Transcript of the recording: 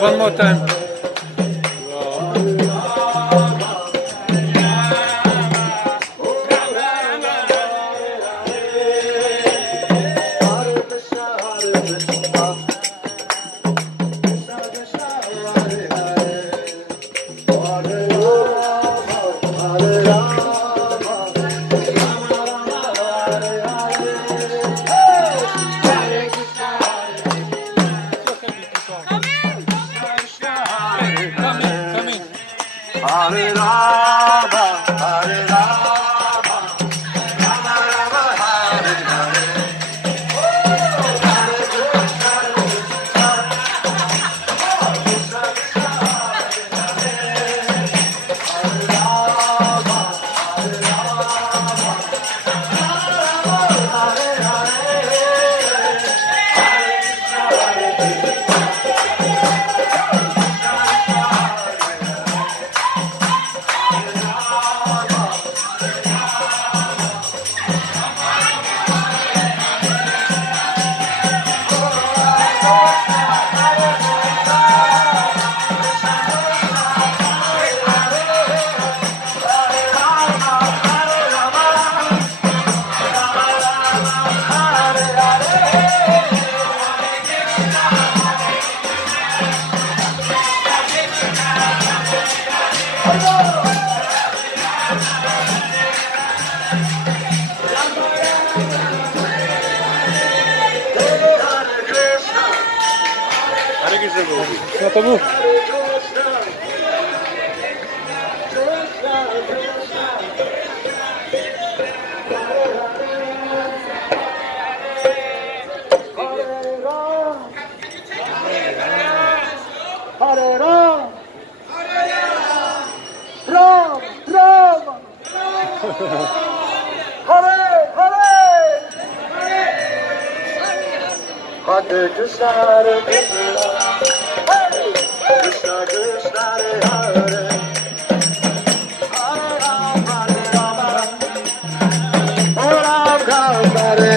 One more time. Hare Rama, Hare Rama, Rama Rama, Hare Hare. Hare Krishna, Krishna Krishna, Hare Hare. Hare Rama, Hare Rama, Rama Rama, Hare Hare. Hare Krishna, Hare Krishna. Na to mów. Hare Ram, Ram, Ram, Hare, Hare, Hare Krishna, Hare Krishna, Krishna Krishna, Hare Hare, Hare Ram, Hare Ram, Hare Ram, Hare